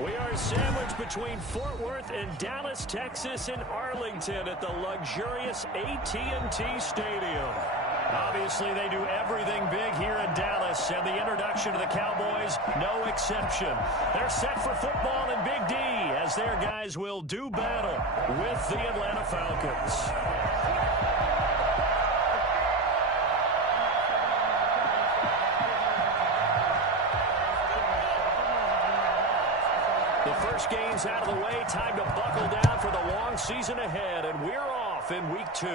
We are sandwiched between Fort Worth and Dallas, Texas, and Arlington at the luxurious AT&T Stadium. Obviously, they do everything big here in Dallas, and the introduction to the Cowboys, no exception. They're set for football in Big D as their guys will do battle with the Atlanta Falcons. The first game's out of the way. Time to buckle down for the long season ahead, and we're off in week 2.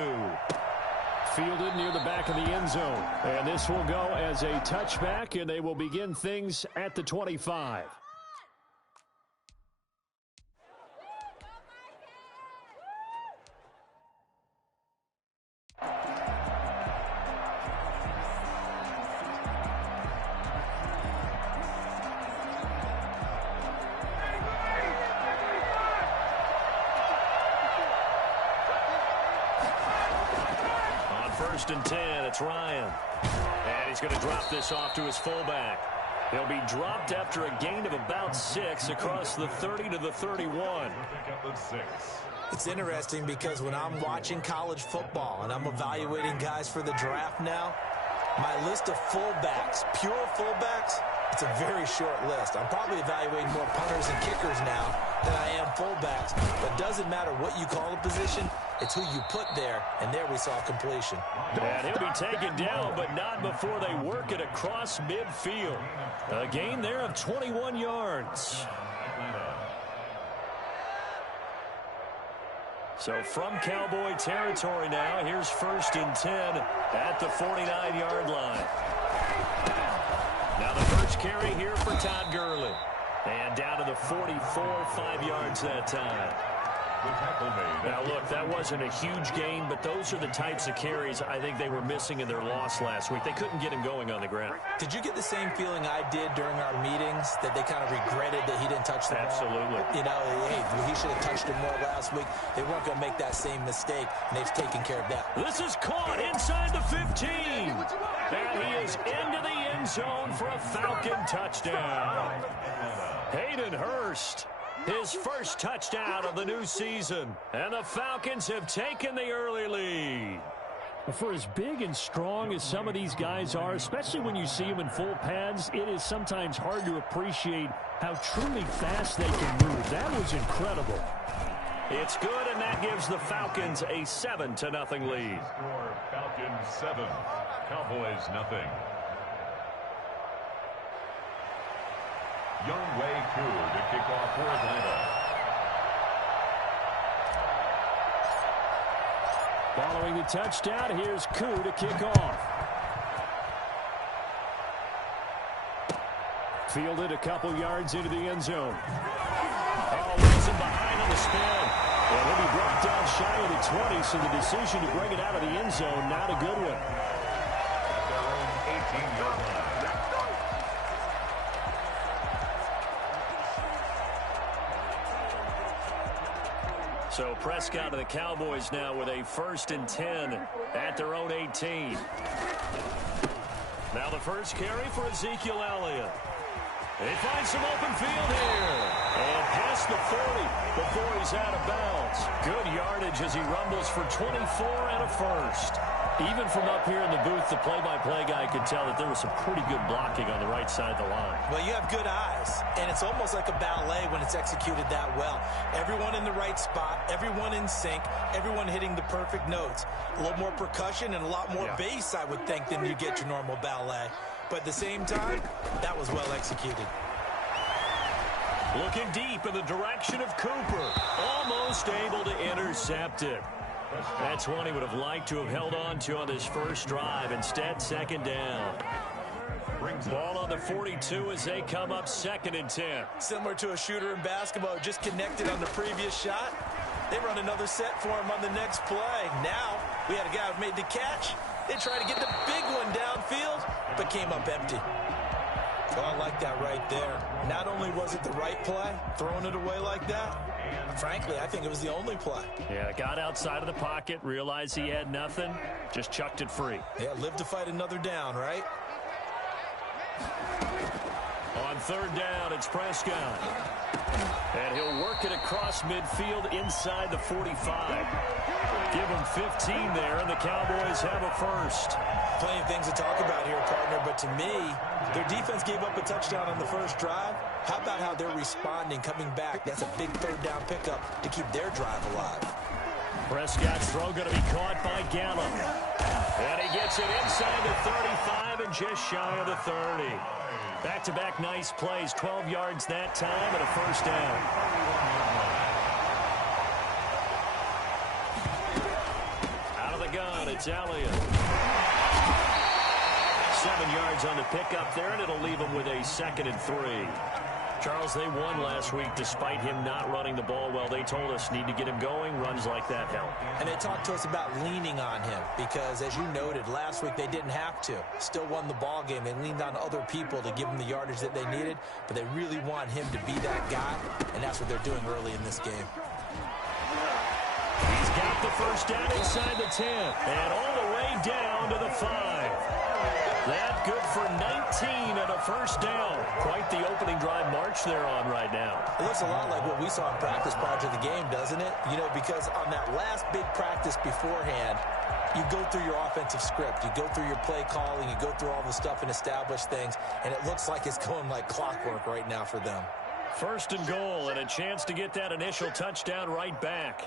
Fielded near the back of the end zone. And this will go as a touchback, and they will begin things at the 25. First and 10, it's Ryan. And he's going to drop this off to his fullback. He'll be dropped after a gain of about 6 across the 30 to the 31. It's interesting because when I'm watching college football and I'm evaluating guys for the draft now, my list of fullbacks, pure fullbacks, it's a very short list. I'm probably evaluating more punters and kickers now than I am fullbacks. But it doesn't matter what you call a position, it's who you put there, and there we saw completion. And he'll be taken down, but not before they work it across midfield. A gain there of 21 yards. So from Cowboy territory now, here's first and 10 at the 49-yard line. Now the first carry here for Todd Gurley. And down to the 44, 5 yards that time. Now, look, that wasn't a huge gain, but those are the types of carries I think they were missing in their loss last week. They couldn't get him going on the ground. Did you get the same feeling I did during our meetings, that they kind of regretted that he didn't touch the ball? Absolutely. You know, hey, he should have touched it more last week. They weren't going to make that same mistake, and they've taken care of that. This is caught inside the 15. And he is into the end zone for a Falcon touchdown. Hayden Hurst. His first touchdown of the new season. And the Falcons have taken the early lead. For as big and strong as some of these guys are, especially when you see them in full pads, it is sometimes hard to appreciate how truly fast they can move. That was incredible. It's good, and that gives the Falcons a 7-0 lead. Score Falcons 7, Cowboys nothing. Younghoe Koo to kick off for Atlanta. Following the touchdown, here's Koo to kick off. Fielded a couple yards into the end zone. Oh, Wilson behind on the spin. And he'll be brought down shy of the 20, so the decision to bring it out of the end zone, not a good one. Their own 18-yard line. So Prescott of the Cowboys now with a first and 10 at their own 18. Now the first carry for Ezekiel Elliott. They find some open field here. And past the 40 before he's out of bounds. Good yardage as he rumbles for 24 and a first. Even from up here in the booth, the play-by-play guy could tell that there was some pretty good blocking on the right side of the line. Well, you have good eyes, and it's almost like a ballet when it's executed that well. Everyone in the right spot, everyone in sync, everyone hitting the perfect notes. A little more percussion and a lot more bass, I would think, than you get your normal ballet. But at the same time, that was well executed. Looking deep in the direction of Cooper. Almost able to intercept it. That's one he would have liked to have held on to on this first drive. Instead, second down. Ball on the 42 as they come up second and 10. Similar to a shooter in basketball, just connected on the previous shot. They run another set for him on the next play. Now, we had a guy who made the catch. They tried to get the big one downfield, but came up empty. Oh, I like that right there. Not only was it the right play, throwing it away like that, frankly, I think it was the only play. Yeah, got outside of the pocket, realized he had nothing, just chucked it free. Yeah, live to fight another down, right? On third down, it's Prescott. And he'll work it across midfield inside the 45. Give him 15 there, and the Cowboys have a first. Plenty of things to talk about here, partner, but to me, their defense gave up a touchdown on the first drive. How about how they're responding, coming back? That's a big third down pickup to keep their drive alive. Prescott's throw going to be caught by Gallup. And he gets it inside the 35 and just shy of the 30. Back-to-back nice plays, 12 yards that time and a first down. Out of the gun, it's Elliott. 7 yards on the pickup there, and it'll leave him with a 2nd and 3. Charles, they won last week despite him not running the ball well. They told us need to get him going. Runs like that help. And they talked to us about leaning on him because, as you noted, last week they didn't have to. Still won the ball game. They leaned on other people to give them the yardage that they needed, but they really want him to be that guy, and that's what they're doing early in this game. He's got the first down inside the 10 and all the way down to the 5. That good for 19 and a first down. Quite the opening drive march they're on right now. It looks a lot like what we saw in practice prior to the game, doesn't it? You know, because on that last big practice beforehand, you go through your offensive script. You go through your play calling. You go through all the stuff and establish things. And it looks like it's going like clockwork right now for them. First and goal and a chance to get that initial touchdown right back.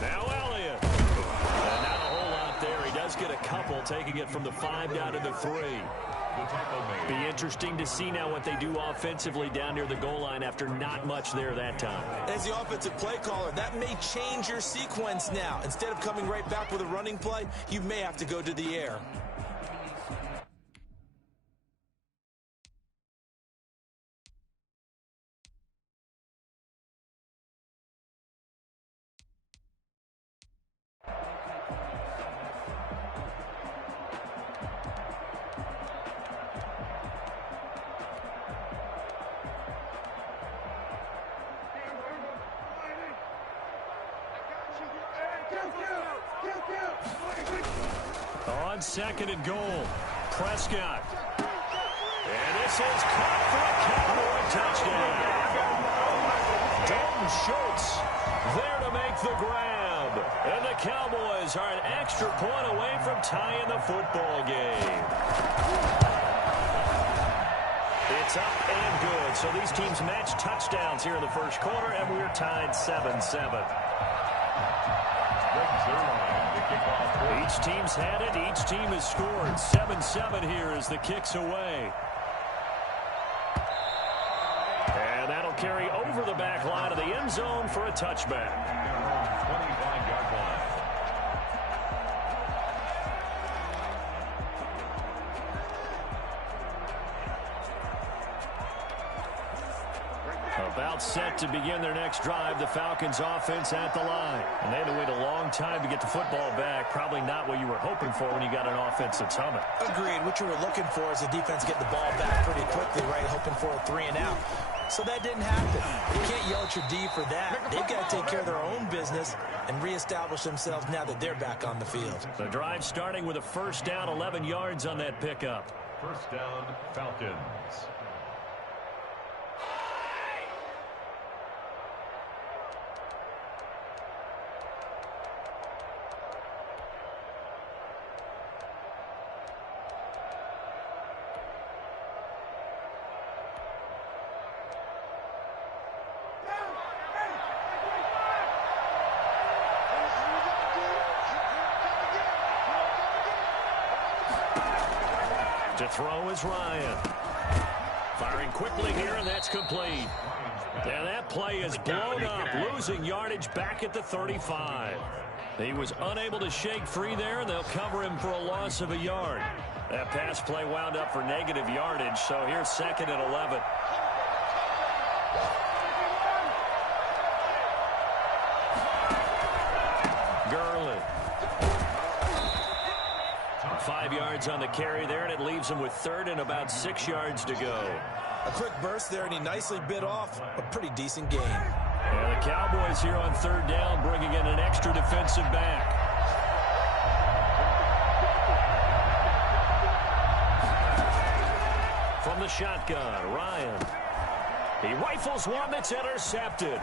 Now Elliott. And not a whole lot there. He does get a couple, taking it from the 5 down to the 3. Be interesting to see now what they do offensively down near the goal line after not much there that time. As the offensive play caller, that may change your sequence now. Instead of coming right back with a running play, you may have to go to the air. On 2nd and goal, Prescott. And this is caught for a Cowboy touchdown. Dalton Schultz there to make the grab. And the Cowboys are an extra point away from tying the football game. It's up and good. So these teams match touchdowns here in the first quarter, and we're tied 7-7. Each team's had it. Each team has scored. 7-7 here as the kick's away. And that'll carry over the back line of the end zone for a touchback. 25-yard line. About set to begin their next drive, the Falcons offense at the line. And they had to wait a long time to get the football back. Probably not what you were hoping for when you got an offense that's humming. Agreed. What you were looking for is the defense getting the ball back pretty quickly, right? Hoping for a 3 and out. So that didn't happen. You can't yell at your D for that. They've got to take care of their own business and reestablish themselves now that they're back on the field. The drive starting with a first down, 11 yards on that pickup. First down, Falcons. To throw is Ryan. Firing quickly here, and that's complete. And that play is blown up, losing yardage back at the 35. He was unable to shake free there, and they'll cover him for a loss of a yard. That pass play wound up for negative yardage, so here's 2nd and 11. Gurley. 5 yards on the carry there, and it leaves him with 3rd and about 6 yards to go. A quick burst there, and he nicely bit off a pretty decent gain. And the Cowboys here on third down bringing in an extra defensive back. From the shotgun, Ryan. He rifles one that's intercepted.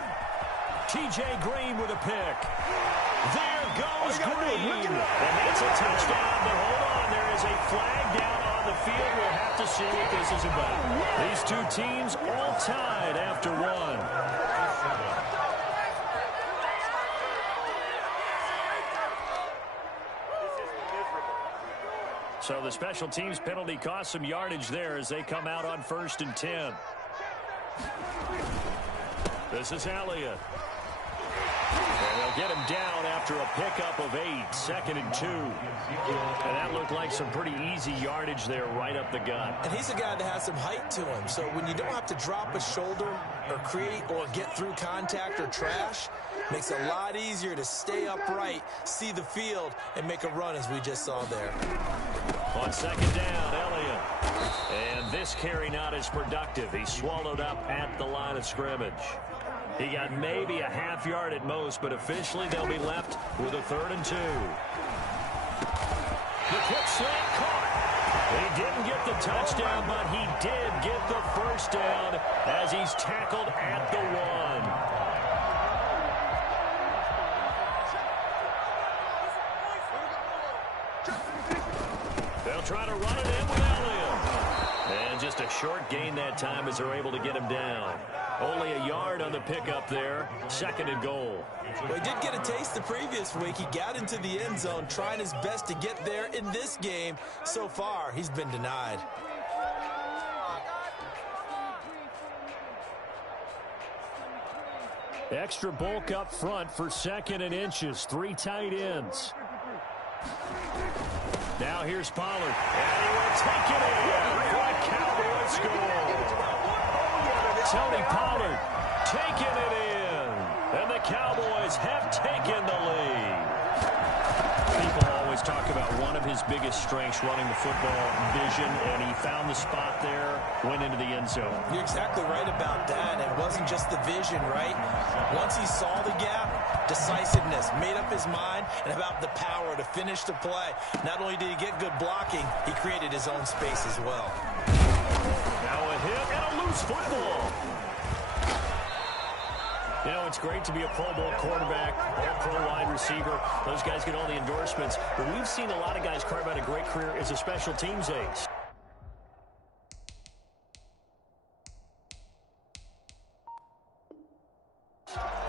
T.J. Green with a pick. There goes Green. And that's a touchdown, but hold on. There is a flag down on the field. We'll have to see what this is about. These two teams all tied after one. So the special teams penalty cost some yardage there as they come out on 1st and 10. This is Elliott. And they'll get him down after a pickup of 8, 2nd and 2. And that looked like some pretty easy yardage there right up the gut. And he's a guy that has some height to him. So when you don't have to drop a shoulder or create or get through contact or trash, makes it a lot easier to stay upright, see the field, and make a run as we just saw there. On 2nd down, Elliott. And this carry not as productive. He's swallowed up at the line of scrimmage. He got maybe a half yard at most, but officially they'll be left with a 3rd and 2. The quick slant caught. He didn't get the touchdown, but he did get the 1st down as he's tackled at the 1. They'll try to run it in with Elliott. And just a short gain that time as they're able to get him down. Only a yard on the pickup there. 2nd and goal. Well, he did get a taste the previous week. He got into the end zone trying his best to get there in this game. So far, he's been denied. Extra bulk up front for 2nd and inches. 3 tight ends. Now here's Pollard. And he will take it in for a Cowboy score. Tony Pollard taking it in. And the Cowboys have taken the lead. People always talk about one of his biggest strengths, running the football, vision, and he found the spot there, went into the end zone. You're exactly right about that. It wasn't just the vision, right? Once he saw the gap, decisiveness, made up his mind, and about the power to finish the play. Not only did he get good blocking, he created his own space as well. Now a hit and a loose football. You know, it's great to be a Pro Bowl quarterback, all-pro wide receiver. Those guys get all the endorsements. But we've seen a lot of guys carve out a great career as a special teams ace.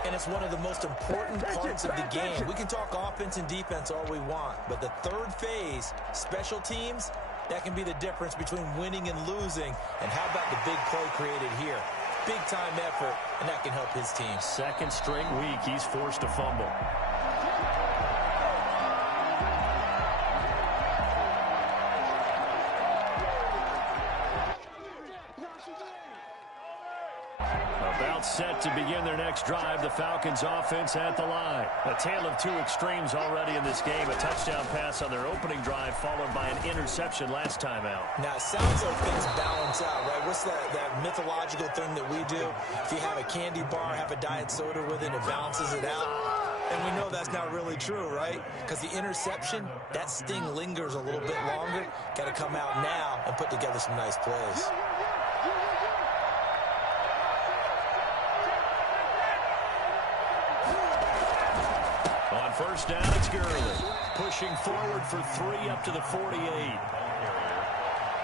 And it's one of the most important parts of the game. We can talk offense and defense all we want, but the third phase, special teams, that can be the difference between winning and losing. And how about the big play created here? Big-time effort, and that can help his team. 2nd straight week, he's forced to fumble. About set to begin their next drive, the Falcons offense at the line. A tale of 2 extremes already in this game. A touchdown pass on their opening drive, followed by an interception last time out. Now, it sounds like things balance out, right? What's that mythological thing that we do? If you have a candy bar, have a diet soda with it, it balances it out. And we know that's not really true, right? Because the interception, that sting lingers a little bit longer. Got to come out now and put together some nice plays. On 1st down, it's Gurley. Pushing forward for 3 up to the 48.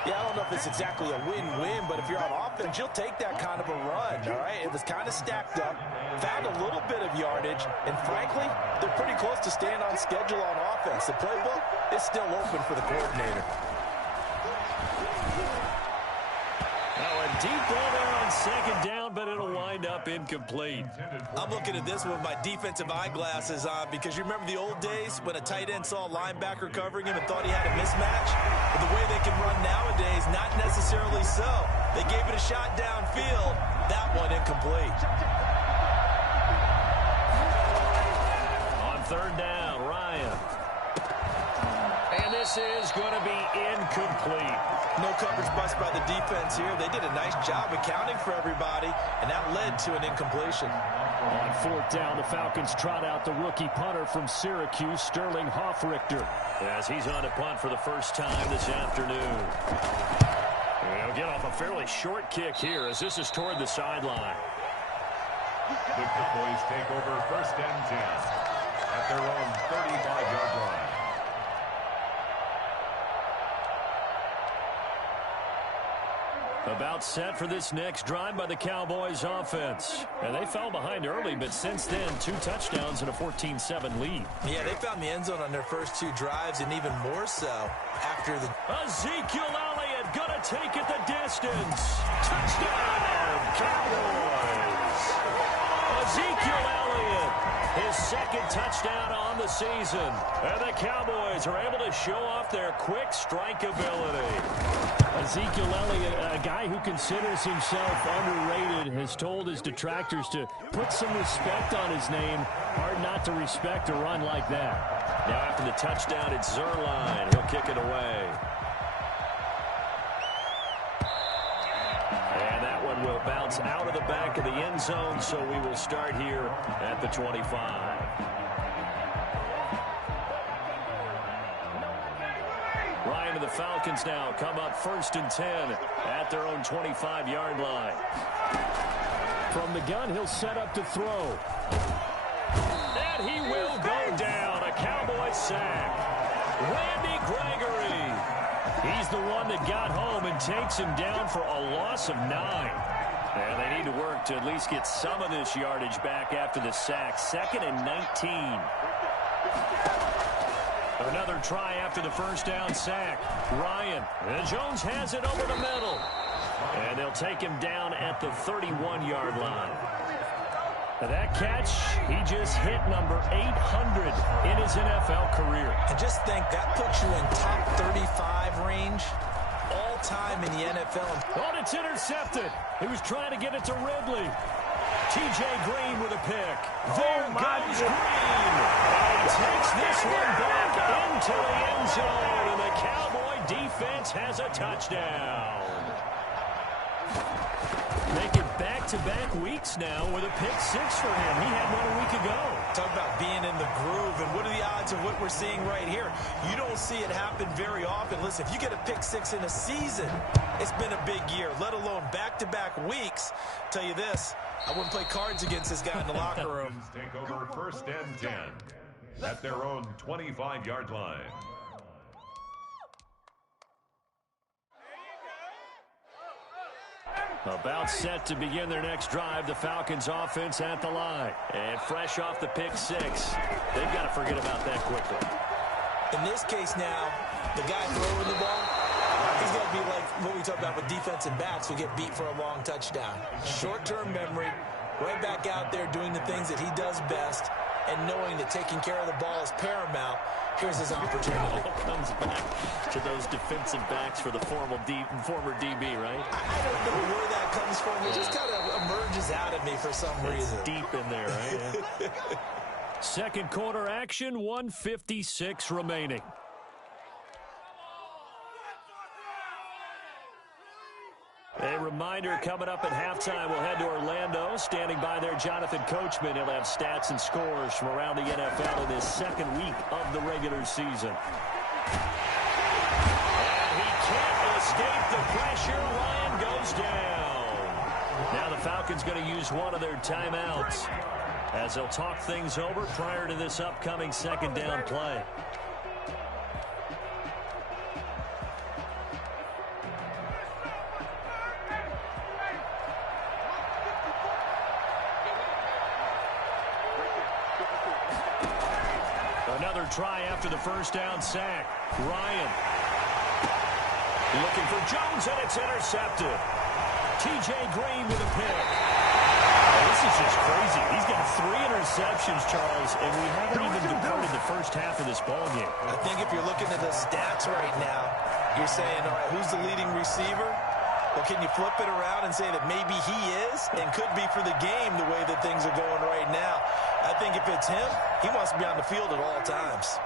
Yeah, I don't know if it's exactly a win-win, but if you're on offense, you'll take that kind of a run, all right? It was kind of stacked up, found a little bit of yardage, and frankly, they're pretty close to staying on schedule on offense. The playbook is still open for the coordinator. Now a deep ball there on 2nd down, but it'll wind up incomplete. I'm looking at this with my defensive eyeglasses on because you remember the old days when a tight end saw a linebacker covering him and thought he had a mismatch? But the way they can run nowadays, not necessarily so. They gave it a shot downfield. That one incomplete. On 3rd down, Ryan. And this is going to be incomplete. No coverage bust by the defense here. They did a nice job accounting for everybody, and that led to an incompletion. On fourth down, the Falcons trot out the rookie punter from Syracuse, Sterling Hoffrichter, as he's on to punt for the first time this afternoon. He'll get off a fairly short kick here as this is toward the sideline. The Cowboys take over first and 10 at their own 35-yard line. About set for this next drive by the Cowboys offense. And they fell behind early, but since then, 2 touchdowns and a 14-7 lead. Yeah, they found the end zone on their first 2 drives, and even more so after the... Ezekiel Elliott gonna take it the distance. Touchdown, Cowboys. Ezekiel Elliott, his second touchdown on the season. And the Cowboys are able to show off their quick strike ability. Ezekiel Elliott, a guy who considers himself underrated, has told his detractors to put some respect on his name. Hard not to respect a run like that. Now after the touchdown, it's Zerline. He'll kick it away. And that one will bounce out of the back of the end zone, so we will start here at the 25. Ryan and the Falcons now come up first and 10 at their own 25-yard line. From the gun, he'll set up to throw. And he will go down. A Cowboy sack. Randy Gregory. He's the one that got home and takes him down for a loss of 9. And they need to work to at least get some of this yardage back after the sack. 2nd and 19. Another try after the first down sack. Ryan. And Jones has it over the middle. And they'll take him down at the 31-yard line. Now that catch, he just hit number 800 in his NFL career. And just think, that puts you in top 35 range all time in the NFL. Oh, it's intercepted. He was trying to get it to Ridley. T.J. Green with a pick. There goes Green. And takes this one back into the end zone. And the Cowboy defense has a touchdown. Make it back-to-back weeks now with a pick 6 for him. He had one a week ago. Talk about being in the groove, and what are the odds of what we're seeing right here? You don't see it happen very often. Listen, if you get a pick 6 in a season, it's been a big year, let alone back-to-back weeks. Tell you this, I wouldn't play cards against this guy in the locker room. Take over first and 10 at their own 25-yard line. About set to begin their next drive, the Falcons offense at the line. And fresh off the pick 6, they've got to forget about that quickly. In this case now, the guy throwing the ball, he's got to be like what we talked about with defensive backs who get beat for a long touchdown. Short-term memory, right back out there doing the things that he does best, and knowing that taking care of the ball is paramount. Here's his opportunity. It all comes back to those defensive backs for the former DB, right? I don't know where that comes from. It just kind of emerges out of me for some reason. Deep in there, right? Yeah. Second quarter action, 1:56 remaining. A reminder, coming up at halftime, we'll head to Orlando. Standing by there, Jonathan Coachman. He'll have stats and scores from around the NFL in this second week of the regular season. And he can't escape the pressure. Ryan goes down. Now the Falcons going to use one of their timeouts as they'll talk things over prior to this upcoming second down play. Another try after the first down sack. Ryan looking for Jones, and it's intercepted. T.J. Green with a pick. This is just crazy. He's got 3 interceptions, Charles, and we haven't even departed the first half of this ballgame. I think if you're looking at the stats right now, you're saying, all right, who's the leading receiver? Well, can you flip it around and say that maybe he is and could be for the game the way that things are going right now? I think if it's him, he wants to be on the field at all times.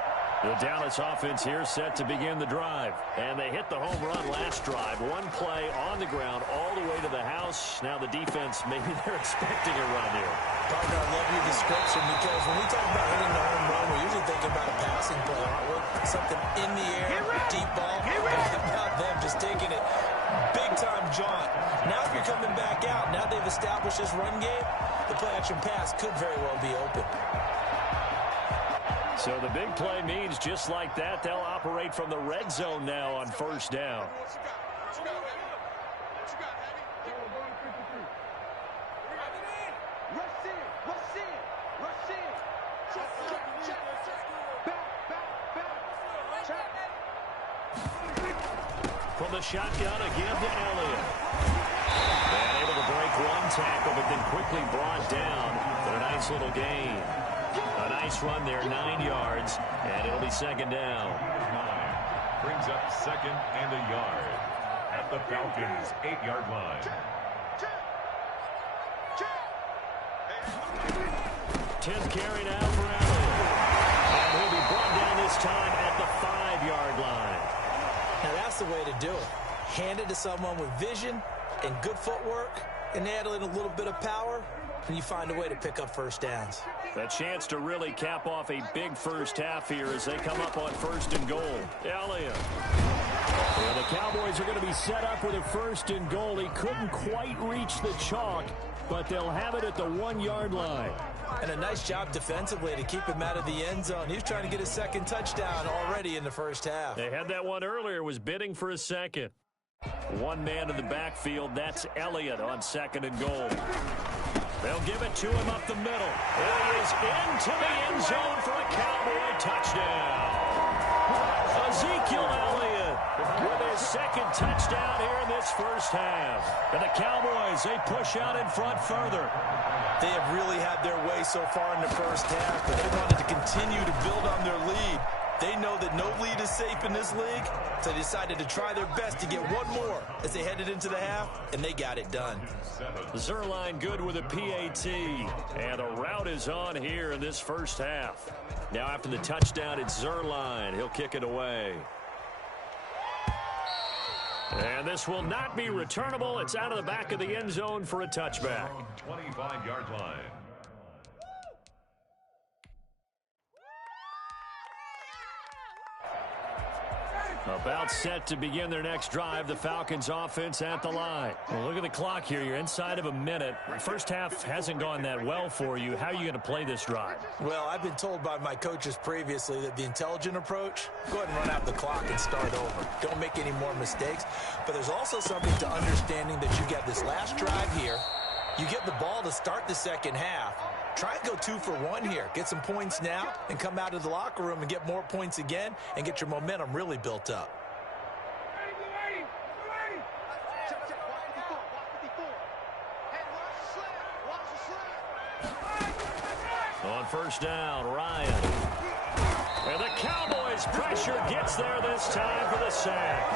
The Dallas offense here set to begin the drive. And they hit the home run last drive. One play on the ground all the way to the house. Now the defense, maybe they're expecting a run here. Partner, I love your description because when we talk about hitting the home run, we're usually thinking about a passing play, aren't we? Something in the air, deep ball. About them just taking it big-time jaunt. Now if you're coming back out, now they've established this run game, the play-action pass could very well be open. So the big play means just like that, they'll operate from the red zone now on first down. From the shotgun again to Elliott. And able to break one tackle, but then quickly brought down. But a nice little gain. A nice run there, 9 yards, and it'll be second down. 9 brings up second and a yard at the Falcons' 8-yard line. 10th carry now for Elliott. And he'll be brought down this time at the 5-yard line. Now that's the way to do it. Hand it to someone with vision and good footwork, and add in a little bit of power, and you find a way to pick up first downs. A chance to really cap off a big first half here as they come up on first and goal. Elliott. Yeah, the Cowboys are going to be set up with a first and goal. He couldn't quite reach the chalk, but they'll have it at the 1-yard line. And a nice job defensively to keep him out of the end zone. He was trying to get his second touchdown already in the first half. They had that one earlier, was bidding for a second. One man in the backfield, that's Elliott on second and goal. They'll give it to him up the middle. And he is into the end zone for a Cowboy touchdown. Ezekiel Elliott with his second touchdown here in this first half. And the Cowboys, they push out in front further. They have really had their way so far in the first half, but they wanted to continue to build on their lead. They know that no lead is safe in this league, so they decided to try their best to get one more as they headed into the half, and they got it done. Zerline good with a PAT, and the route is on here in this first half. Now after the touchdown, it's Zerline. He'll kick it away. And this will not be returnable. It's out of the back of the end zone for a touchback. 25-yard line. About set to begin their next drive, the Falcons offense at the line. Well, look at the clock here. You're inside of a minute. The first half hasn't gone that well for you. How are you going to play this drive? Well, I've been told by my coaches previously that the intelligent approach, go ahead and run out the clock and start over. Don't make any more mistakes. But there's also something to understanding that you get this last drive here. You get the ball to start the second half. Try and go 2 for 1 here. Get some points now and come out of the locker room and get more points again and get your momentum really built up. On first down, Ryan. And the Cowboys pressure gets there this time for the sack.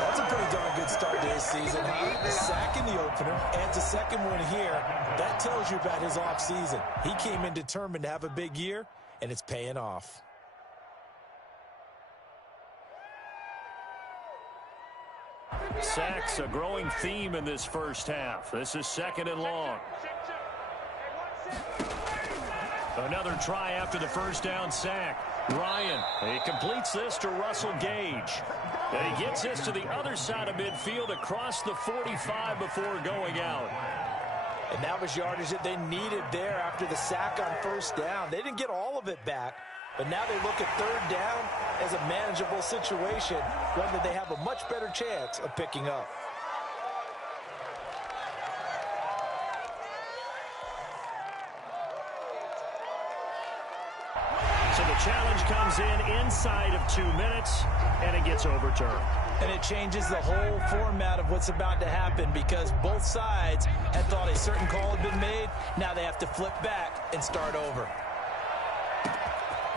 That's a pretty darn good start to his season, huh? The sack in the opener, and a second one here. That tells you about his offseason. He came in determined to have a big year, and it's paying off. Sacks, a growing theme in this first half. This is second and long. Another try after the first down sack. Ryan, he completes this to Russell Gage. And he gets this to the other side of midfield across the 45 before going out. And that was yardage that they needed there after the sack on first down. They didn't get all of it back, but now they look at third down as a manageable situation, one that they have a much better chance of picking up. So the challenge comes in inside of 2 minutes, and it gets overturned. And it changes the whole format of what's about to happen because both sides had thought a certain call had been made. Now they have to flip back and start over.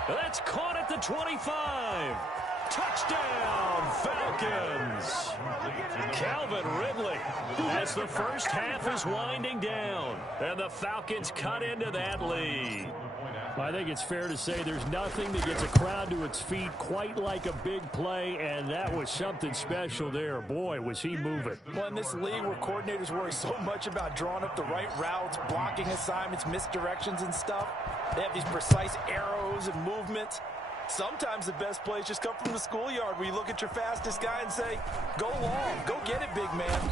That's caught at the 25. Touchdown, Falcons. Calvin Ridley as the first half is winding down. And the Falcons cut into that lead. I think it's fair to say there's nothing that gets a crowd to its feet quite like a big play, and that was something special there. Boy, was he moving. Well, in this league where coordinators worry so much about drawing up the right routes, blocking assignments, misdirections and stuff, they have these precise arrows and movements. Sometimes the best plays just come from the schoolyard where you look at your fastest guy and say, go long, go get it, big man.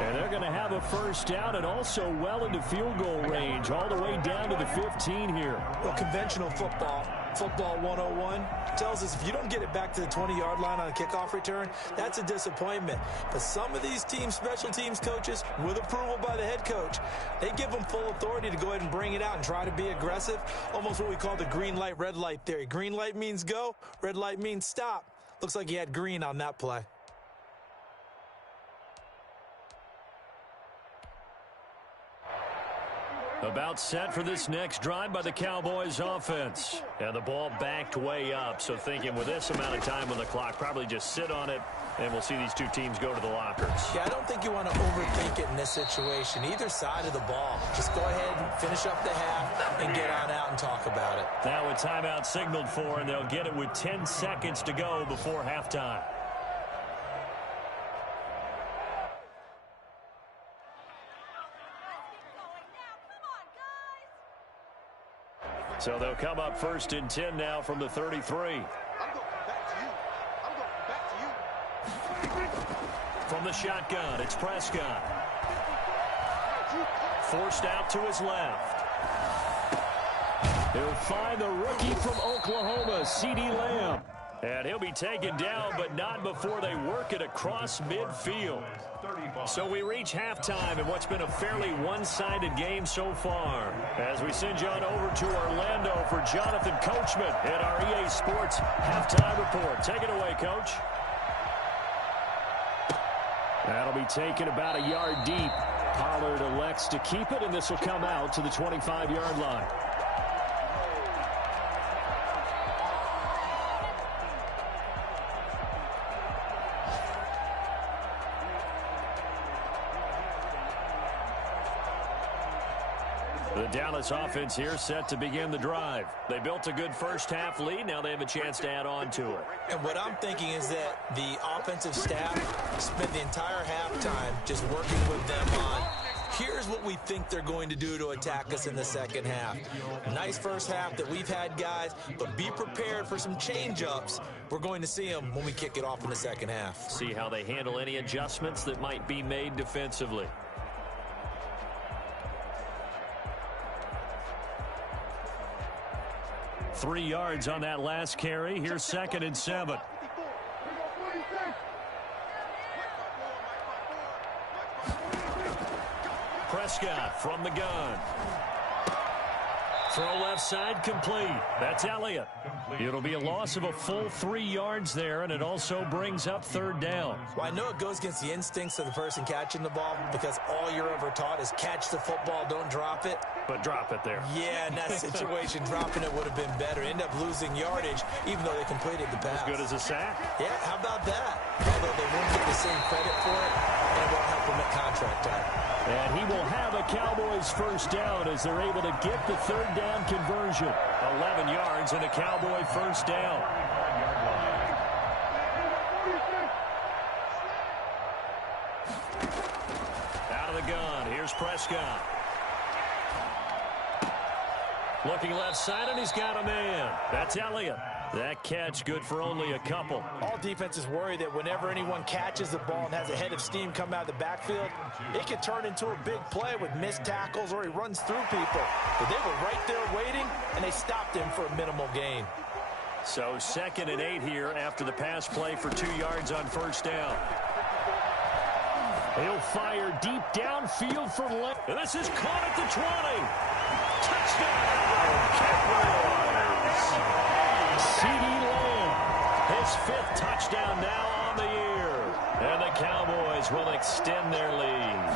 And they're going to have a first down and also well into field goal range, all the way down to the 15 here. Well, conventional football 101, tells us if you don't get it back to the 20-yard line on a kickoff return, that's a disappointment. But some of these teams, special teams coaches, with approval by the head coach, they give them full authority to go ahead and bring it out and try to be aggressive, almost what we call the green light, red light theory. Green light means go, red light means stop. Looks like he had green on that play. About set for this next drive by the Cowboys offense. And the ball backed way up, so thinking with this amount of time on the clock, probably just sit on it, and we'll see these two teams go to the lockers. Yeah, I don't think you want to overthink it in this situation. Either side of the ball. Just go ahead and finish up the half and get on out and talk about it. Now a timeout signaled for, and they'll get it with 10 seconds to go before halftime. So they'll come up first and 10 now from the 33. From the shotgun, it's Prescott. Forced out to his left. He'll find the rookie from Oklahoma, CeeDee Lamb. And he'll be taken down, but not before they work it across midfield. So we reach halftime in what's been a fairly one-sided game so far. As we send you on over to Orlando for Jonathan Coachman at our EA Sports Halftime Report. Take it away, Coach. That'll be taken about a yard deep. Pollard elects to keep it, and this will come out to the 25-yard line. The Dallas offense here set to begin the drive. They built a good first-half lead. Now they have a chance to add on to it. And what I'm thinking is that the offensive staff spent the entire halftime just working with them on, here's what we think they're going to do to attack us in the second half. Nice first half that we've had, guys, but be prepared for some change-ups. We're going to see them when we kick it off in the second half. See how they handle any adjustments that might be made defensively. Three yards on that last carry. Here's 2nd and 7. Prescott from the gun. Throw left side complete. That's Elliott. It'll be a loss of a full 3 yards there, and it also brings up 3rd down. Well, I know it goes against the instincts of the person catching the ball because all you're ever taught is catch the football, don't drop it. But drop it there. Yeah, in that situation, dropping it would have been better. End up losing yardage, even though they completed the pass. As good as a sack. Yeah, how about that? Although they won't get the same credit for it, and it won't help them at contract time. And he will have a Cowboys first down as they're able to get the 3rd down conversion. 11 yards and a Cowboy first down. Out of the gun, here's Prescott. Looking left side, and he's got a man. That's Elliott. That catch good for only a couple. All defenses worry that whenever anyone catches the ball and has a head of steam come out of the backfield, it could turn into a big play with missed tackles or he runs through people. But they were right there waiting, and they stopped him for a minimal gain. So 2nd and 8 here after the pass play for 2 yards on first down. He'll fire deep downfield for left. And this is caught at the 20. Touchdown, Cowboys. CeeDee Lamb, his 5th touchdown now on the year. And the Cowboys will extend their lead.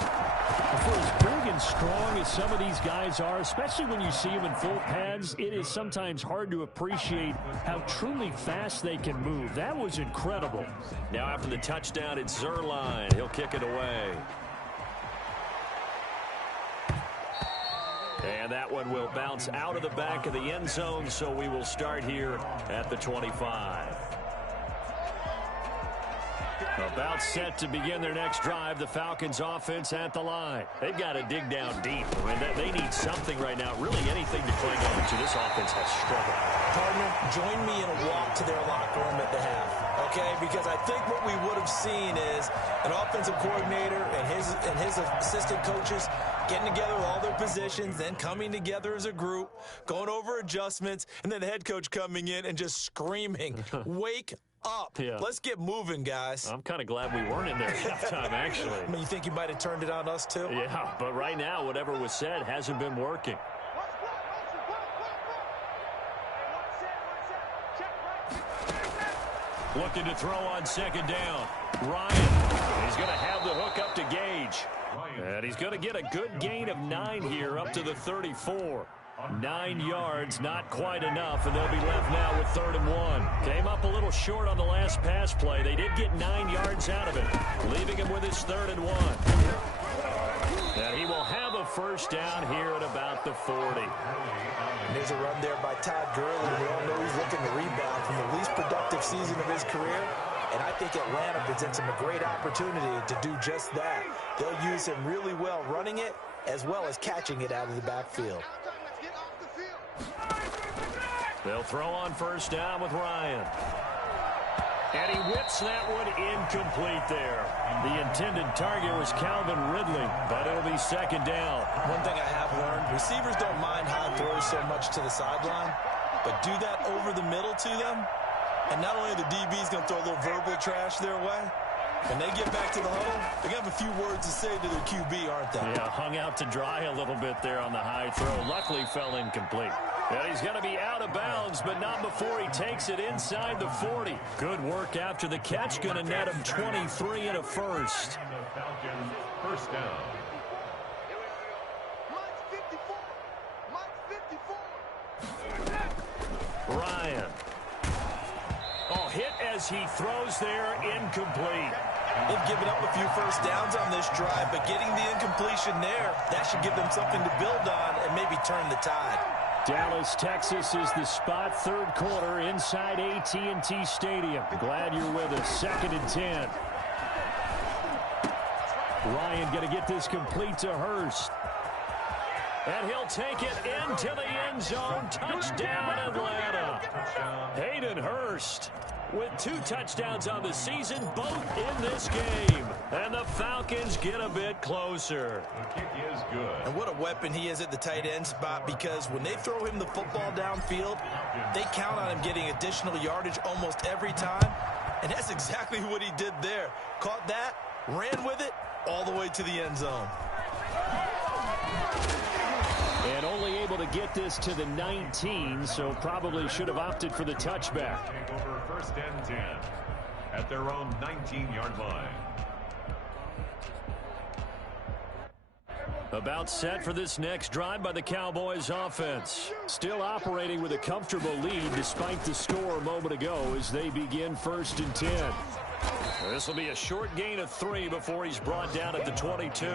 For as big and strong as some of these guys are, especially when you see them in full pads, it is sometimes hard to appreciate how truly fast they can move. That was incredible. Now after the touchdown, it's Zuerlein. He'll kick it away. And that one will bounce out of the back of the end zone, so we will start here at the 25. About set to begin their next drive, the Falcons offense at the line. They've got to dig down deep. I mean, they need something right now, really anything to cling on to. This offense has struggled. Partner, join me in a walk to their locker room at the half, okay? Because I think what we would have seen is an offensive coordinator and his assistant coaches getting together with all their positions, then coming together as a group, going over adjustments, and then the head coach coming in and just screaming, wake up. Yeah. Let's get moving, guys. I'm kind of glad we weren't in there at halftime, actually. I mean, you think you might have turned it on us, too? Yeah, but right now, whatever was said hasn't been working. Looking to throw on second down. Ryan. He's going to have the hook up to Gage. And he's going to get a good gain of 9 here up to the 34. 9 yards, not quite enough, and they'll be left now with 3rd and 1. Came up a little short on the last pass play. They did get 9 yards out of it, leaving him with his 3rd and 1. And he will have a first down here at about the 40. And there's a run there by Todd Gurley. We all know he's looking to rebound from the least productive season of his career. And I think Atlanta presents him a great opportunity to do just that. They'll use him really well running it as well as catching it out of the backfield. They'll throw on first down with Ryan. And he whips that one incomplete there. The intended target was Calvin Ridley, but it'll be second down. One thing I have learned, receivers don't mind high throws so much to the sideline, but do that over the middle to them, and not only are the DBs going to throw a little verbal trash their way, when they get back to the huddle, they're going to have a few words to say to their QB, aren't they? Yeah, hung out to dry a little bit there on the high throw. Luckily fell incomplete. And he's going to be out of bounds, but not before he takes it inside the 40. Good work after the catch. Going to net him 23 and a first. Falcons, first down. Ryan. Oh, hit as he throws there, incomplete. They've given up a few first downs on this drive, but getting the incompletion there, that should give them something to build on and maybe turn the tide. Dallas, Texas is the spot, 3rd quarter inside AT&T Stadium. Glad you're with us. 2nd and 10. Ryan going to get this complete to Hurst. And he'll take it into the end zone. Touchdown, Atlanta. Hayden Hurst with 2 touchdowns on the season, both in this game. And the Falcons get a bit closer. The kick is good. And what a weapon he is at the tight end spot, because when they throw him the football downfield, they count on him getting additional yardage almost every time. And that's exactly what he did there. Caught that, ran with it, all the way to the end zone. And only able to get this to the 19, so probably should have opted for the touchback. Take over 1st and 10 at their own 19-yard line. About set for this next drive by the Cowboys offense. Still operating with a comfortable lead despite the score a moment ago as they begin 1st and 10. This will be a short gain of 3 before he's brought down at the 22.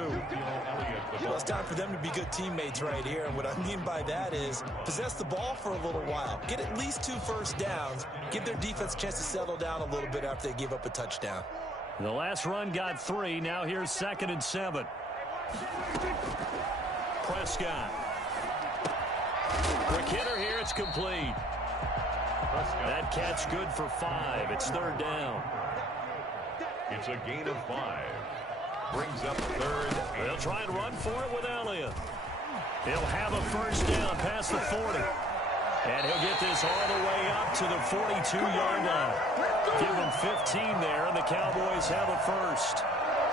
Well, it's time for them to be good teammates right here. And what I mean by that is possess the ball for a little while. Get at least 2 first downs. Give their defense a chance to settle down a little bit after they give up a touchdown. The last run got 3. Now here's 2nd and 7. Prescott. Quick hitter here. It's complete. That catch good for 5. It's 3rd down. It's a gain of 5. Brings up 3rd. They'll try and run for it with Elliott. He'll have a first down past the 40. And he'll get this all the way up to the 42-yard line. Give him 15 there, and the Cowboys have a first.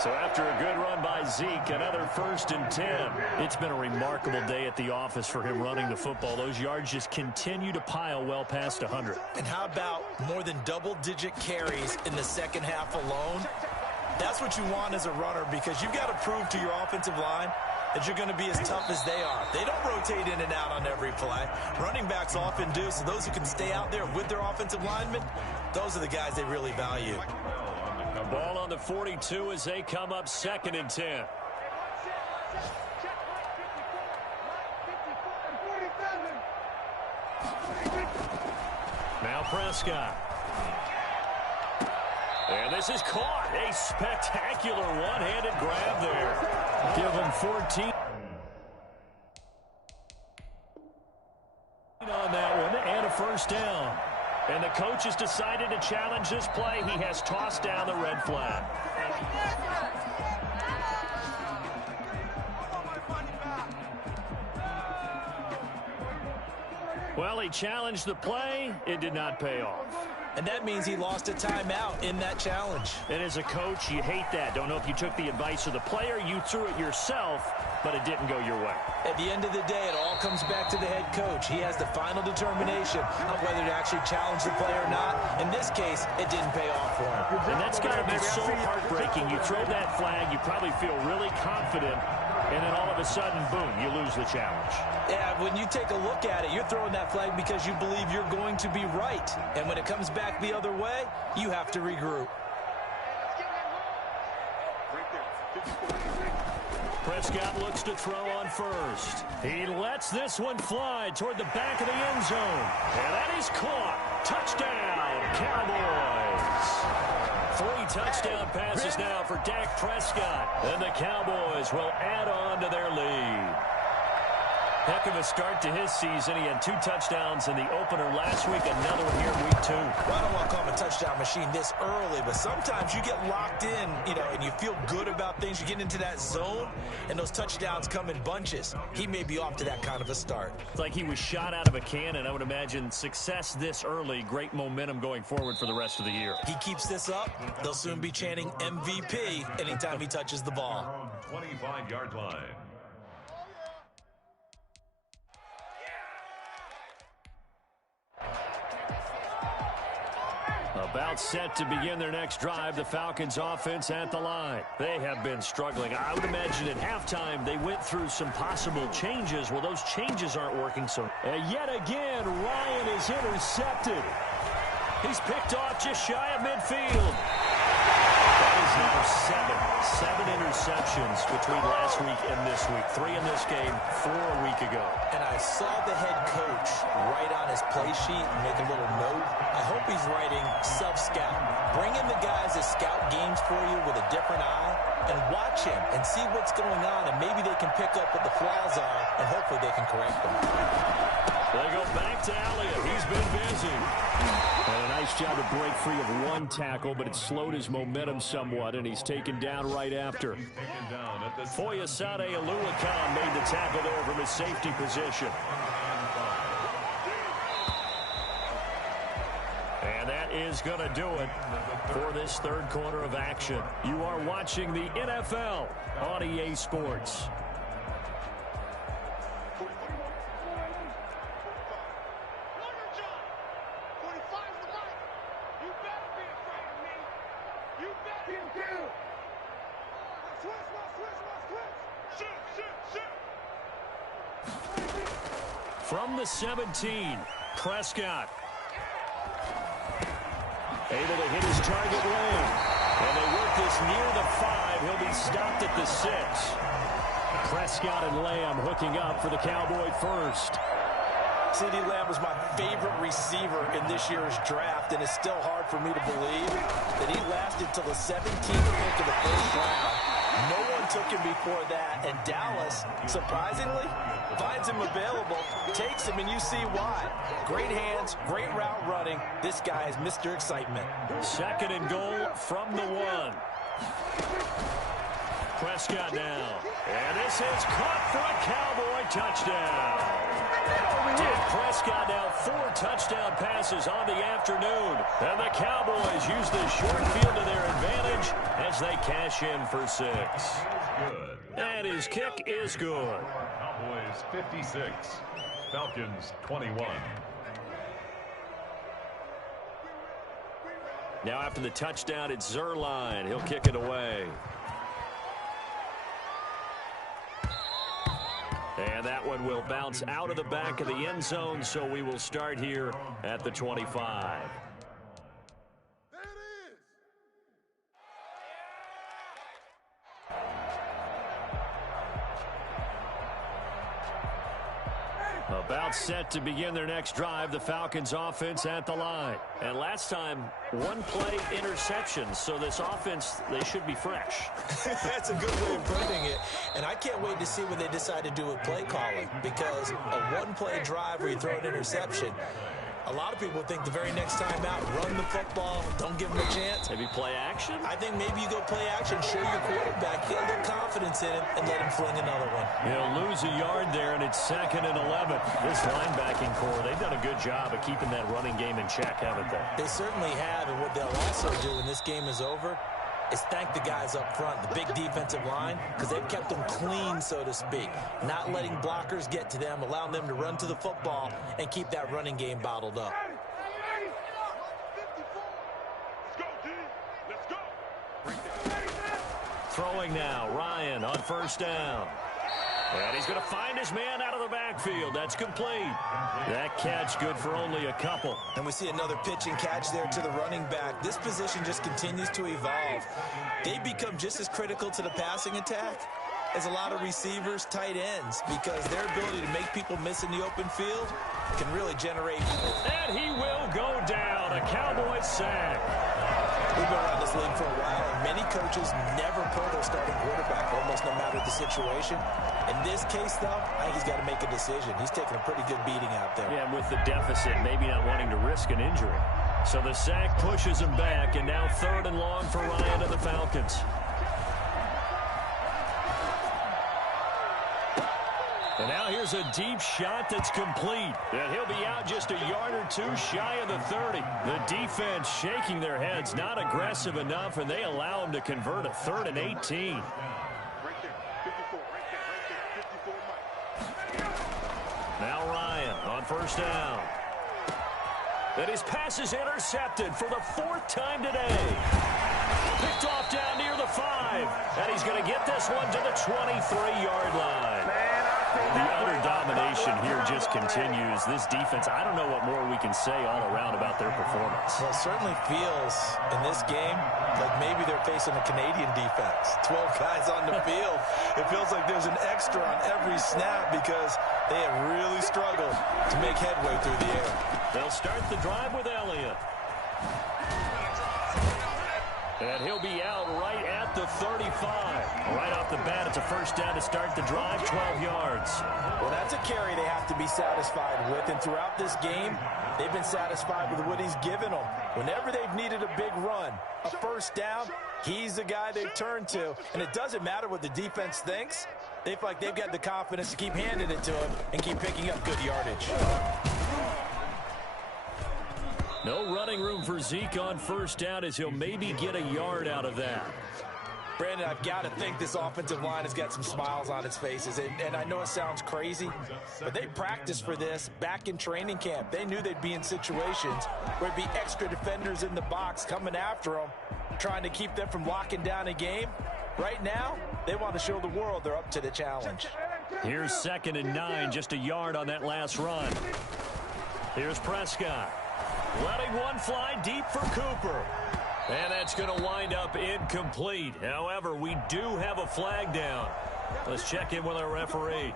So after a good run by Zeke, another 1st and 10. It's been a remarkable day at the office for him running the football. Those yards just continue to pile well past 100. And how about more than double-digit carries in the second half alone? That's what you want as a runner, because you've got to prove to your offensive line that you're going to be as tough as they are. They don't rotate in and out on every play. Running backs often do, so those who can stay out there with their offensive linemen, those are the guys they really value. Ball on the 42 as they come up 2nd and 10. Now Prescott. And this is caught. A spectacular one-handed grab there. Give him 14 on that one and a first down. And the coach has decided to challenge this play. He has tossed down the red flag. Well, he challenged the play. It did not pay off. And that means he lost a timeout in that challenge. And as a coach, you hate that. Don't know if you took the advice of the player. You threw it yourself, but it didn't go your way. At the end of the day, it all comes back to the head coach. He has the final determination on whether to actually challenge the play or not. In this case, it didn't pay off for him. And that's got to be so heartbreaking. You throw that flag, you probably feel really confident, and then all of a sudden, boom, you lose the challenge. Yeah, when you take a look at it, you're throwing that flag because you believe you're going to be right. And when it comes back the other way, you have to regroup. Prescott looks to throw on first. He lets this one fly toward the back of the end zone. And that is caught. Touchdown, Cowboys. 3 touchdown passes now for Dak Prescott. And the Cowboys will add on to their lead. Heck of a start to his season. He had 2 touchdowns in the opener last week, another one here in week 2. Well, I don't want to call him a touchdown machine this early, but sometimes you get locked in, and you feel good about things. You get into that zone, and those touchdowns come in bunches. He may be off to that kind of a start. It's like he was shot out of a cannon. I would imagine success this early, great momentum going forward for the rest of the year. He keeps this up, they'll soon be chanting MVP anytime he touches the ball. 25-yard line. About set to begin their next drive, the Falcons offense at the line. They have been struggling. I would imagine at halftime they went through some possible changes. Well, those changes aren't working, so. And yet again, Ryan is intercepted. He's picked off just shy of midfield. That is now 7 interceptions between last week and this week. 3 in this game, 4 a week ago. And I saw the head coach write on his play sheet and make a little note. I hope he's writing self-scout. Bring in the guys that scout games for you with a different eye and watch him and see what's going on, and maybe they can pick up what the flaws are, and hopefully they can correct them. They go back to Elliott. He's been busy. And a nice job to break free of 1 tackle, but it slowed his momentum somewhat, and he's taken down right after. Foyesade Oluwakan made the tackle there from his safety position. And that is going to do it for this third quarter of action. You are watching the NFL on EA Sports. From the 17, Prescott. Able to hit his target lane. And they work this near the 5. He'll be stopped at the 6. Prescott and Lamb hooking up for the Cowboy first. CeeDee Lamb was my favorite receiver in this year's draft, and it's still hard for me to believe that he lasted till the 17th pick of the first round. No one took him before that, and Dallas, surprisingly, finds him available, takes him, and you see why. Great hands, great route running. This guy is Mr. Excitement. 2nd and goal from the 1. Prescott now. And this is caught for a Cowboy touchdown. Dak Prescott now 4 touchdown passes on the afternoon. And the Cowboys use the short field to their advantage as they cash in for 6. And his kick is good. Cowboys 56, Falcons 21. Now after the touchdown, it's Zerline. He'll kick it away. And that one will bounce out of the back of the end zone, so we will start here at the 25. About set to begin their next drive, the Falcons offense at the line. And last time, one play interception. So this offense, they should be fresh. That's a good way of putting it. And I can't wait to see what they decide to do with play calling, because a one-play drive where you throw an interception, a lot of people think the very next time out, run the football, don't give him a chance. Maybe play action? I think maybe you go play action, show your quarterback, get a little confidence in him, and let him fling another one. He'll lose a yard there, and it's 2nd and 11. This linebacking core, they've done a good job of keeping that running game in check, haven't they? They certainly have, and what they'll also do when this game is over is thank the guys up front, the big defensive line, because they've kept them clean, so to speak, not letting blockers get to them, allowing them to run to the football and keep that running game bottled up. Throwing now, Ryan on 1st down. And he's going to find his man out of the backfield. That's complete. That catch good for only a couple. And we see another pitch and catch there to the running back. This position just continues to evolve. They become just as critical to the passing attack as a lot of receivers, tight ends, because their ability to make people miss in the open field can really generate. And he will go down. A Cowboys sack. We've been around this league for a while, and many coaches never pull their starting quarterback, almost no matter the situation. In this case, though, I think he's got to make a decision. He's taking a pretty good beating out there. Yeah, with the deficit, maybe not wanting to risk an injury. So the sack pushes him back, and now 3rd and long for Ryan and the Falcons. And now here's a deep shot that's complete. And he'll be out just a yard or two shy of the 30. The defense shaking their heads, not aggressive enough, and they allow him to convert a 3rd and 18. Now Ryan on 1st down. And his pass is intercepted for the 4th time today. Picked off down near the 5. And he's going to get this one to the 23-yard line. The utter domination here just continues. This defense, I don't know what more we can say all around about their performance. Well, it certainly feels in this game like maybe they're facing a Canadian defense. 12 guys on the field. It feels like there's an extra on every snap because they have really struggled to make headway through the air. They'll start the drive with Elliott. And he'll be out right at the 35. Right off the bat, it's a 1st down to start the drive, 12 yards. Well, that's a carry they have to be satisfied with. And throughout this game, they've been satisfied with what he's given them. Whenever they've needed a big run, a 1st down, he's the guy they turn to. And it doesn't matter what the defense thinks. They feel like they've got the confidence to keep handing it to him and keep picking up good yardage. No running room for Zeke on 1st down as he'll maybe get a yard out of that. Brandon, I've got to think this offensive line has got some smiles on its faces. And I know it sounds crazy, but they practiced for this back in training camp. They knew they'd be in situations where it'd be extra defenders in the box coming after them, trying to keep them from locking down a game. Right now, they want to show the world they're up to the challenge. Here's 2nd and 9, just a yard on that last run. Here's Prescott. Letting one fly deep for Cooper. And that's going to wind up incomplete. However, we do have a flag down. Let's check in with our referee.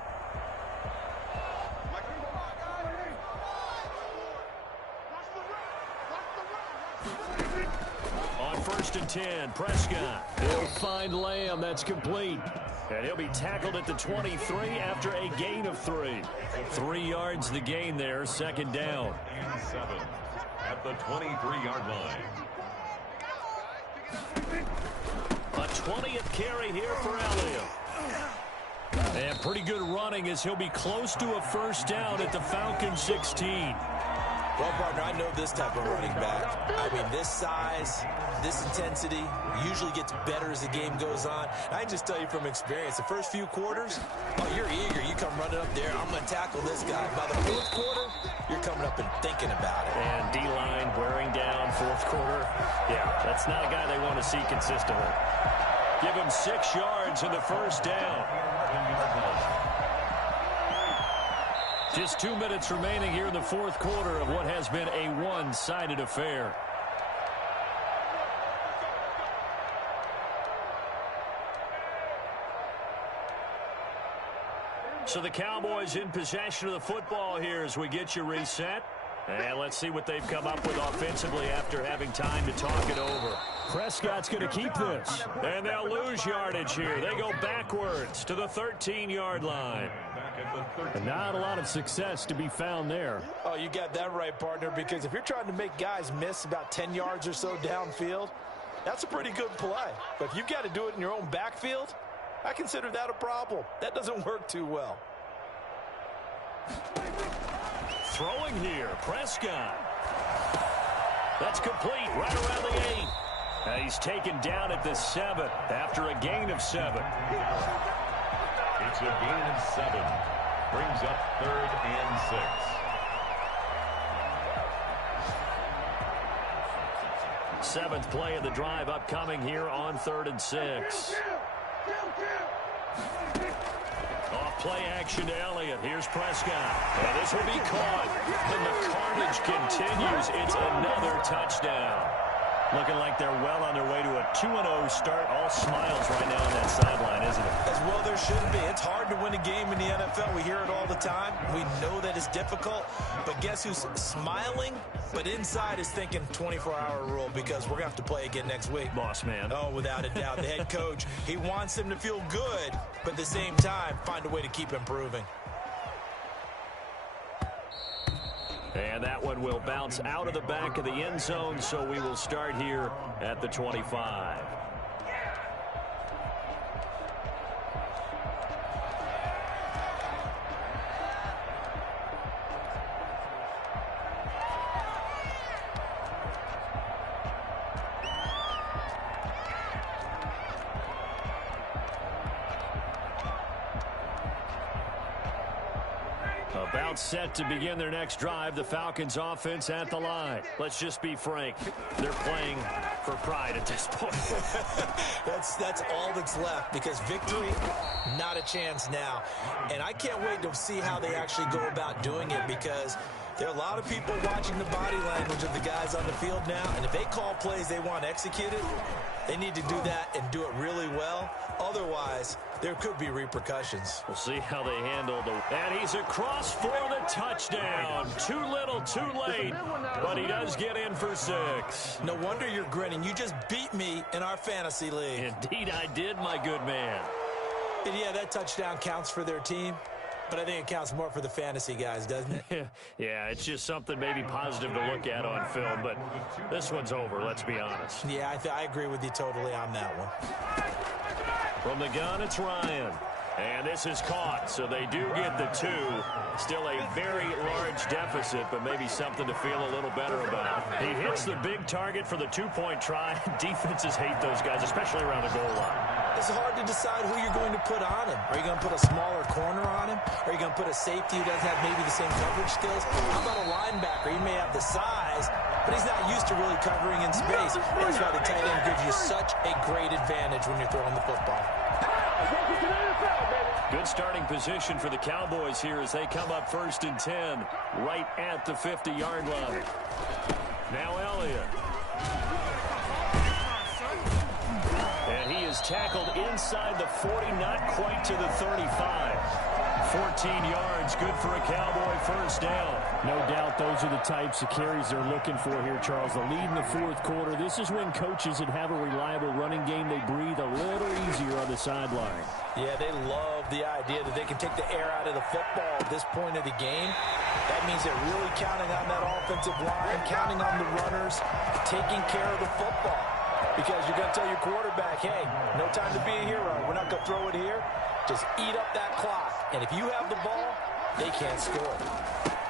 On 1st and 10, Prescott. He'll find Lamb. That's complete. And he'll be tackled at the 23 after a gain of 3. 3 yards the gain there, 2nd down. And 7 at the 23-yard line. A 20th carry here for Elliott. And pretty good running as he'll be close to a 1st down at the Falcons 16. Well, partner, I know this type of running back. I mean, this size, this intensity usually gets better as the game goes on. And I just tell you from experience, the first few quarters, oh, you're eager. You come running up there, I'm going to tackle this guy. By the 4th quarter, you're coming up and thinking about it. And D-line wearing down 4th quarter. Yeah, that's not a guy they want to see consistently. Give him 6 yards in the 1st down. Just 2 minutes remaining here in the 4th quarter of what has been a one-sided affair. So the Cowboys in possession of the football here as we get you reset. And let's see what they've come up with offensively after having time to talk it over. Prescott's going to keep this. And they'll lose yardage here. They go backwards to the 13-yard line. And not a lot of success to be found there. Oh, you got that right, partner, because if you're trying to make guys miss about 10 yards or so downfield, that's a pretty good play. But if you've got to do it in your own backfield, I consider that a problem. That doesn't work too well. Throwing here, Prescott. That's complete right around the 8. He's taken down at the 7 after a gain of 7. It's a gain of 7. Brings up 3rd and 6. Seventh play of the drive upcoming here on 3rd and 6. Off play action to Elliott. Here's Prescott. And this will be caught. And the carnage continues. It's another touchdown. Looking like they're well on their way to a 2-0 start. All smiles right now on that sideline, isn't it? As well there should be. It's hard to win a game in the NFL. We hear it all the time. We know that it's difficult. But guess who's smiling? But inside is thinking 24-hour rule because we're going to have to play again next week. Boss man. Oh, without a doubt. The head coach, he wants them to feel good, but at the same time, find a way to keep improving. And that one will bounce out of the back of the end zone, so we will start here at the 25. About set to begin their next drive, the Falcons offense at the line. Let's just be frank. They're playing for pride at this point. That's all that's left because victory, not a chance now. And I can't wait to see how they actually go about doing it because there are a lot of people watching the body language of the guys on the field now. And if they call plays they want executed, they need to do that and do it really well. Otherwise, there could be repercussions. We'll see how they handle the... And he's across for the touchdown. Too little, too late. But he does get in for 6. No wonder you're grinning. You just beat me in our fantasy league. Indeed I did, my good man. And yeah, that touchdown counts for their team. But I think it counts more for the fantasy guys, doesn't it? Yeah, it's just something maybe positive to look at on film. But this one's over, let's be honest. Yeah, I agree with you totally on that one. From the gun, it's Ryan. And this is caught, so they do get the 2. Still a very large deficit, but maybe something to feel a little better about. He hits the big target for the 2-point try. Defenses hate those guys, especially around the goal line. It's hard to decide who you're going to put on him. Are you going to put a smaller corner on him? Are you going to put a safety who doesn't have maybe the same coverage skills? How about a linebacker? He may have the size, but he's not used to really covering in space. That's why the tight end gives you such a great advantage when you're throwing the football. Good starting position for the Cowboys here as they come up 1st and 10 right at the 50-yard line. Now Elliott. And he is tackled inside the 40, not quite to the 35. 14 yards, good for a Cowboy first down. No doubt those are the types of carries they're looking for here, Charles. The lead in the 4th quarter. This is when coaches that have a reliable running game, they breathe a little easier on the sideline. Yeah, they love the idea that they can take the air out of the football at this point of the game. That means they're really counting on that offensive line, counting on the runners, taking care of the football. Because you're going to tell your quarterback, hey, no time to be a hero. We're not going to throw it here. Just eat up that clock. And if you have the ball, they can't score.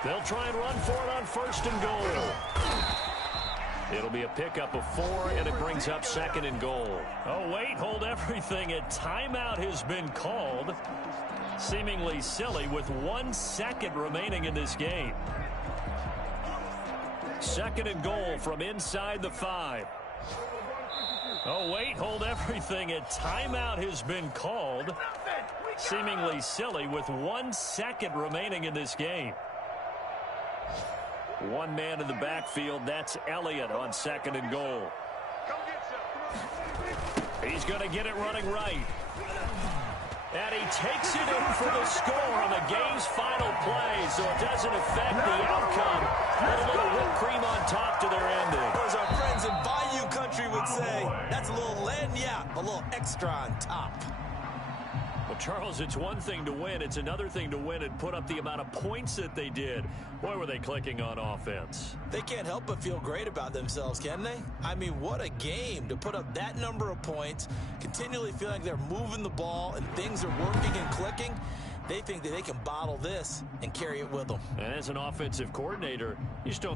They'll try and run for it on 1st and goal. It'll be a pickup of 4, and it brings up 2nd and goal. Oh, wait, hold everything. A timeout has been called. Seemingly silly with 1 second remaining in this game. 2nd and goal from inside the 5. Oh, wait, hold everything. A timeout has been called. Seemingly silly with 1 second remaining in this game. One man in the backfield. That's Elliott on 2nd and goal. He's going to get it running right. And he takes it in for the score on the game's final play, so it doesn't affect the outcome. And a little whipped cream on top to their ending. Or as our friends in Bayou Country would say, that's a little lagniappe, a little extra on top. Well, Charles, it's one thing to win. It's another thing to win and put up the amount of points that they did. Boy, were they clicking on offense. They can't help but feel great about themselves, can they? I mean, what a game to put up that number of points, continually feel like they're moving the ball and things are working and clicking. They think that they can bottle this and carry it with them. And as an offensive coordinator, you just don't